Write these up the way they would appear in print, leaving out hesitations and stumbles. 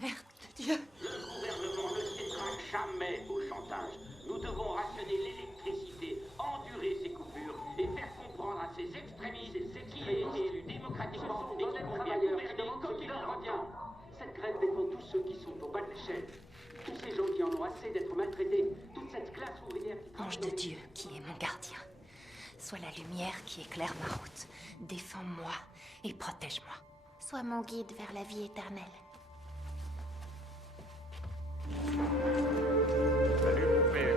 Merde de Dieu! Le gouvernement ne cédera jamais au chantage. Nous devons rationner l'électricité, endurer ces coupures et faire comprendre à ces extrémistes qui est élu démocratiquement et qui vont bien gouverner comme il leur revient. Cette grève défend tous ceux qui sont au bas de l'échelle. Tous ces gens qui en ont assez d'être maltraités. Toute cette classe ouvrière qui... Ange de Dieu, qui est mon gardien. Sois la lumière qui éclaire ma route. Défends-moi et protège-moi. Sois mon guide vers la vie éternelle. Salut, mon père.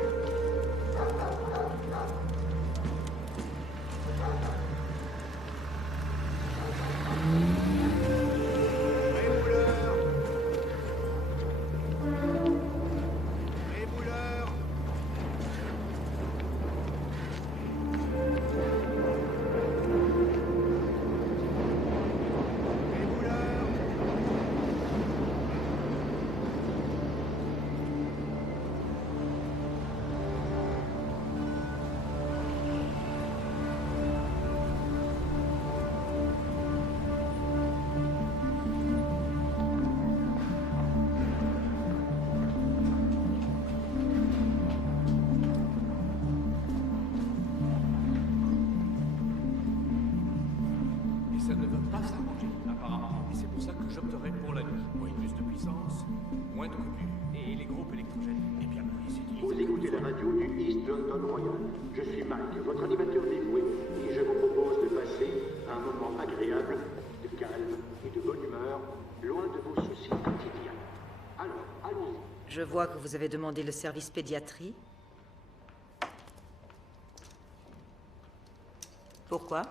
Ça ne va pas s'arranger, apparemment. Et c'est pour ça que j'opterai pour la nuit. Oui, plus de puissance, moins de coupures. Et les groupes électrogènes, eh bien, plus utilisés. Vous écoutez la radio du East London Royal. Je suis Mike, votre animateur dévoué, et je vous propose de passer un moment agréable, de calme et de bonne humeur, loin de vos soucis quotidiens. Alors, allons-y. Je vois que vous avez demandé le service pédiatrie. Pourquoi?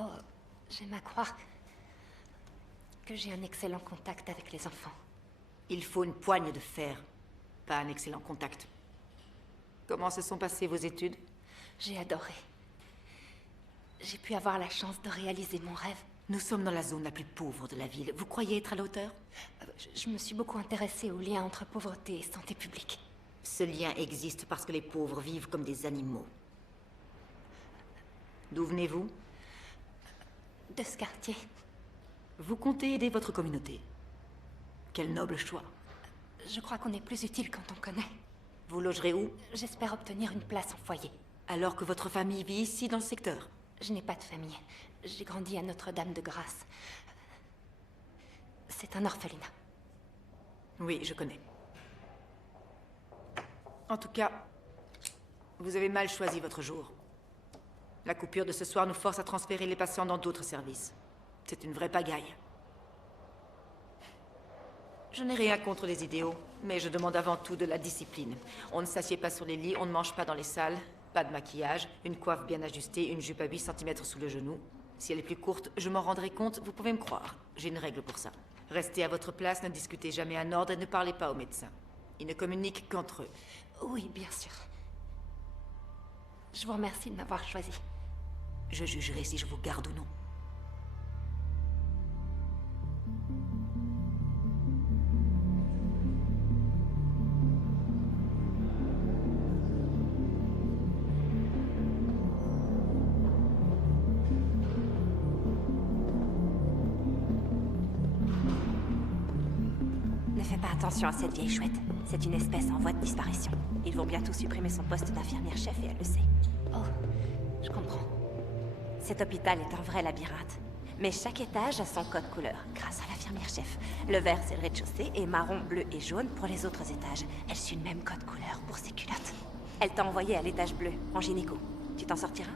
Oh, j'aime à croire que j'ai un excellent contact avec les enfants. Il faut une poigne de fer, pas un excellent contact. Comment se sont passées vos études? J'ai adoré. J'ai pu avoir la chance de réaliser mon rêve. Nous sommes dans la zone la plus pauvre de la ville. Vous croyez être à la hauteur? Je me suis beaucoup intéressée au lien entre pauvreté et santé publique. Ce lien existe parce que les pauvres vivent comme des animaux. D'où venez-vous? De ce quartier. Vous comptez aider votre communauté. Quel noble choix. Je crois qu'on est plus utile quand on connaît. Vous logerez où? J'espère obtenir une place en foyer. Alors que votre famille vit ici dans le secteur? Je n'ai pas de famille. J'ai grandi à Notre-Dame-de-Grâce. C'est un orphelinat. Oui, je connais. En tout cas, vous avez mal choisi votre jour. La coupure de ce soir nous force à transférer les patients dans d'autres services. C'est une vraie pagaille. Je n'ai rien contre les idéaux, mais je demande avant tout de la discipline. On ne s'assied pas sur les lits, on ne mange pas dans les salles, pas de maquillage, une coiffe bien ajustée, une jupe à 8 cm sous le genou. Si elle est plus courte, je m'en rendrai compte, vous pouvez me croire. J'ai une règle pour ça. Restez à votre place, ne discutez jamais un ordre et ne parlez pas aux médecins. Ils ne communiquent qu'entre eux. Oui, bien sûr. Je vous remercie de m'avoir choisi. Je jugerai si je vous garde ou non. Ne fais pas attention à cette vieille chouette. C'est une espèce en voie de disparition. Ils vont bientôt supprimer son poste d'infirmière-chef et elle le sait. Oh, je comprends. Cet hôpital est un vrai labyrinthe. Mais chaque étage a son code couleur, grâce à l'infirmière-chef. Le vert, c'est le rez-de-chaussée, et marron, bleu et jaune pour les autres étages. Elle suit le même code couleur pour ses culottes. Elle t'a envoyé à l'étage bleu, en gynéco. Tu t'en sortiras?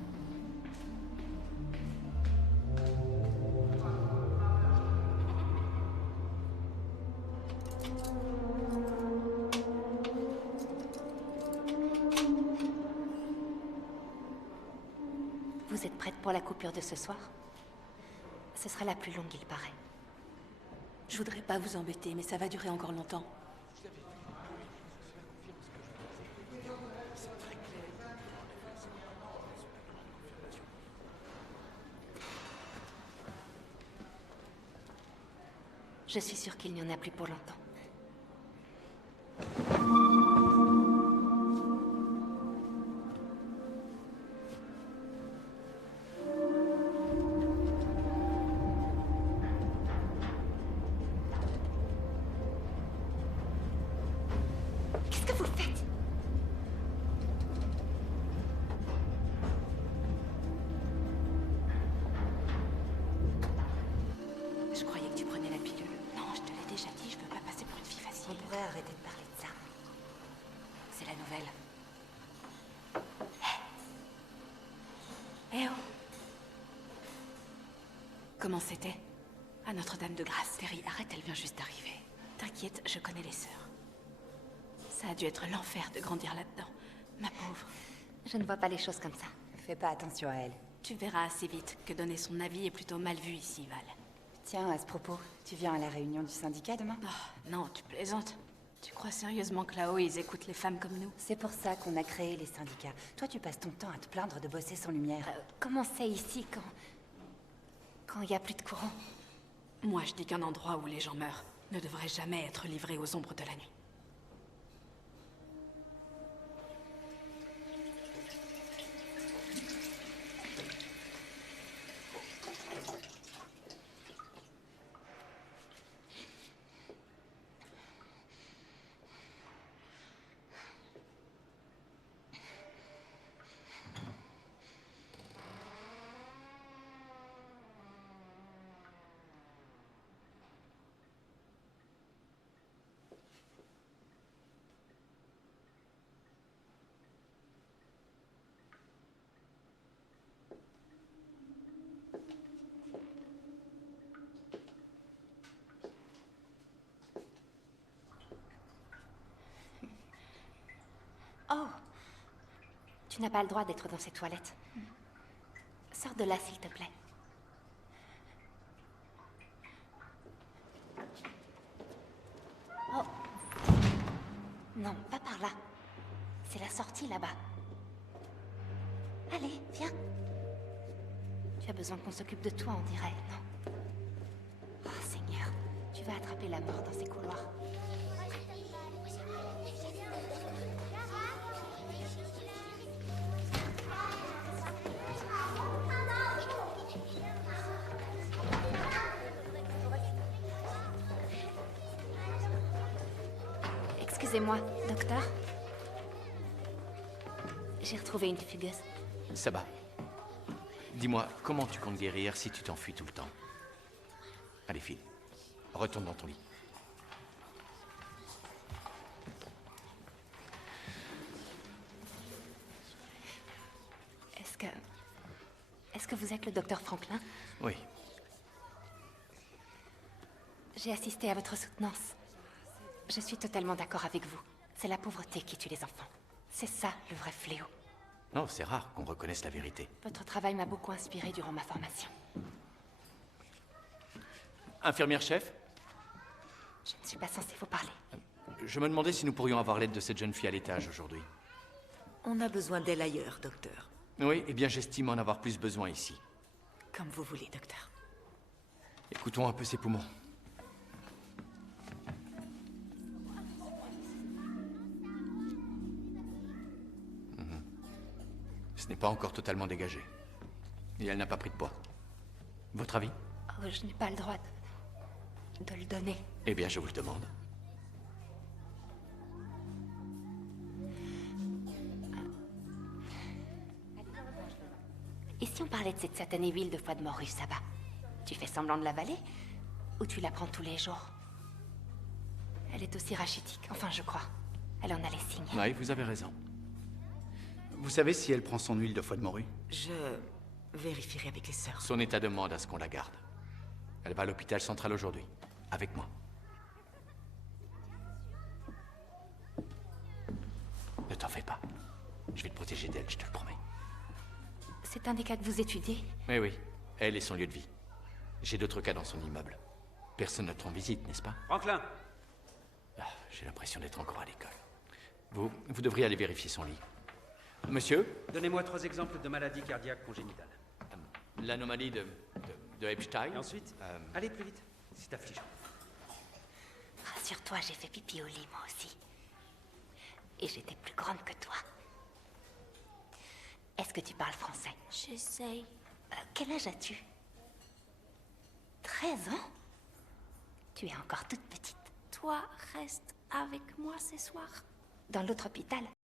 Vous êtes prête pour la coupure de ce soir? Ce sera la plus longue, il paraît. Je voudrais pas vous embêter, mais ça va durer encore longtemps. Je suis sûre qu'il n'y en a plus pour longtemps. devrait arrêter de parler de ça. C'est la nouvelle. Eh oh! Comment c'était? À Notre-Dame-de-Grâce. Terry, arrête, elle vient juste d'arriver. T'inquiète, je connais les sœurs. Ça a dû être l'enfer de grandir là-dedans. Ma pauvre. Je ne vois pas les choses comme ça. Fais pas attention à elle. Tu verras assez vite que donner son avis est plutôt mal vu ici, Val. Tiens, à ce propos, tu viens à la réunion du syndicat demain? Oh, non, tu plaisantes. Tu crois sérieusement que là-haut, ils écoutent les femmes comme nous? C'est pour ça qu'on a créé les syndicats. Toi, tu passes ton temps à te plaindre de bosser sans lumière. Comment c'est ici quand il y a plus de courant? Moi, je dis qu'un endroit où les gens meurent ne devrait jamais être livré aux ombres de la nuit. Oh! Tu n'as pas le droit d'être dans ces toilettes. Sors de là, s'il te plaît. Oh! Non, pas par là. C'est la sortie là-bas. Allez, viens. Tu as besoin qu'on s'occupe de toi, on dirait, non? Oh, Seigneur, tu vas attraper la mort dans ces couloirs. Excusez-moi, docteur. J'ai retrouvé une fugueuse. Ça va. Dis-moi, comment tu comptes guérir si tu t'enfuis tout le temps? Allez, file. Retourne dans ton lit. Est-ce que vous êtes le docteur Franklin? Oui. J'ai assisté à votre soutenance. Je suis totalement d'accord avec vous. C'est la pauvreté qui tue les enfants. C'est ça, le vrai fléau. Non, c'est rare qu'on reconnaisse la vérité. Votre travail m'a beaucoup inspiré durant ma formation. Infirmière-chef, Je ne suis pas censée vous parler. je me demandais si nous pourrions avoir l'aide de cette jeune fille à l'étage aujourd'hui. On a besoin d'elle ailleurs, docteur. Oui, eh bien j'estime en avoir plus besoin ici. Comme vous voulez, docteur. Écoutons un peu ses poumons. Ce n'est pas encore totalement dégagé. Et elle n'a pas pris de poids. Votre avis? Oh, je n'ai pas le droit de le donner. Eh bien, je vous le demande. Et si on parlait de cette satanée huile de foie de morue, ça va? Tu fais semblant de l'avaler? Ou tu la prends tous les jours? Elle est aussi rachitique, enfin je crois. Elle en a les signes. Oui, vous avez raison. Vous savez si elle prend son huile de foie de morue? Je vérifierai avec les sœurs. Son état demande à ce qu'on la garde. Elle va à l'hôpital central aujourd'hui, avec moi. Ne t'en fais pas. Je vais te protéger d'elle, je te le promets. C'est un des cas que vous étudiez? Oui, oui. Elle et son lieu de vie. J'ai d'autres cas dans son immeuble. Personne ne te rend visite, n'est-ce pas? Franklin! Ah, j'ai l'impression d'être encore à l'école. Vous devriez aller vérifier son lit. Monsieur? Donnez-moi 3 exemples de maladies cardiaques congénitales. L'anomalie de Epstein. Et ensuite, allez plus vite, c'est affligeant. Rassure-toi, j'ai fait pipi au lit, moi aussi. Et j'étais plus grande que toi. Est-ce que tu parles français? J'essaye. Quel âge as-tu? 13 ans? Tu es encore toute petite. Toi, reste avec moi ce soir. Dans l'autre hôpital?